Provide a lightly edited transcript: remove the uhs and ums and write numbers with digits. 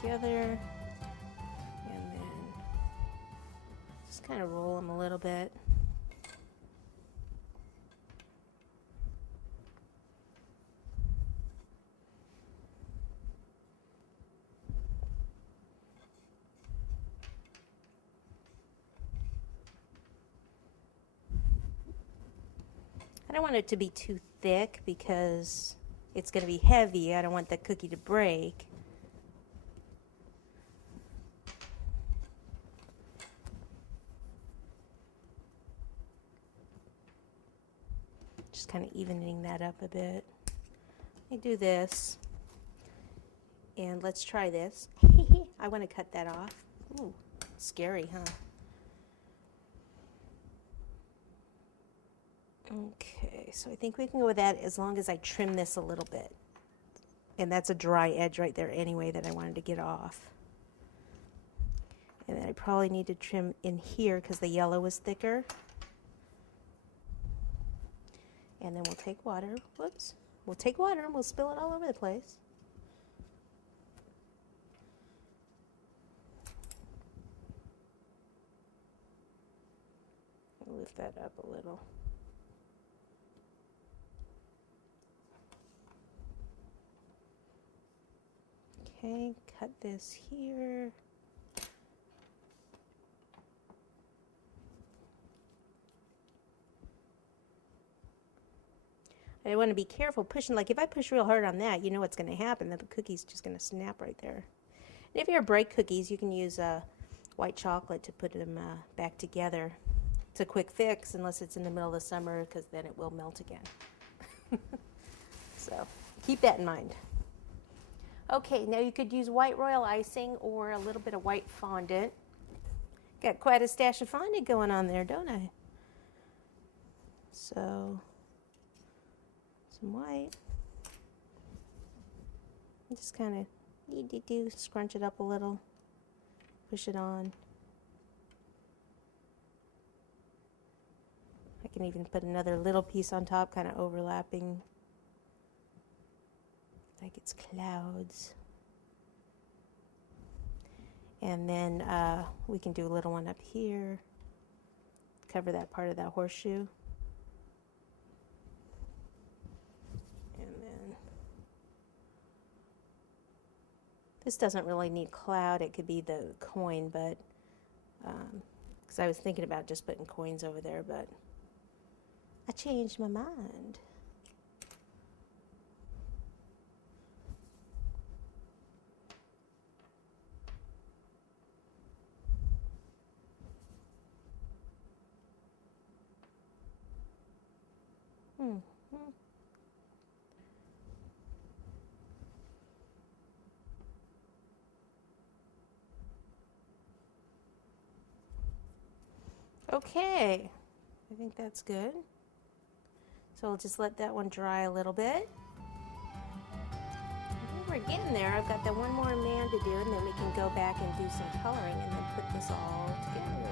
together, and then just kind of roll them a little bit. I don't want it to be too thick because it's going to be heavy. I don't want the cookie to break. Just kind of evening that up a bit. Let me do this. And let's try this. I want to cut that off. Ooh, scary, huh? Okay, so I think we can go with that as long as I trim this a little bit. And that's a dry edge right there anyway that I wanted to get off. And then I probably need to trim in here because the yellow is thicker. And then we'll take water. Whoops. We'll take water and we'll spill it all over the place. Lift that up a little. Okay, cut this here. I want to be careful pushing. Like if I push real hard on that, you know what's going to happen. The cookie's just going to snap right there. And if you're break cookies, you can use white chocolate to put them back together. It's a quick fix unless it's in the middle of the summer because then it will melt again. So keep that in mind. Okay, now you could use white royal icing or a little bit of white fondant. Got quite a stash of fondant going on there, don't I? So, some white. Just kind of scrunch it up a little, push it on. I can even put another little piece on top, kind of overlapping. Like it's clouds. And then we can do a little one up here. Cover that part of that horseshoe. And then this doesn't really need cloud. It could be the coin, but because I was thinking about just putting coins over there, but I changed my mind. Okay, I think that's good. So we'll just let that one dry a little bit. We're getting there. I've got that one more man to do, and then we can go back and do some coloring and then put this all together.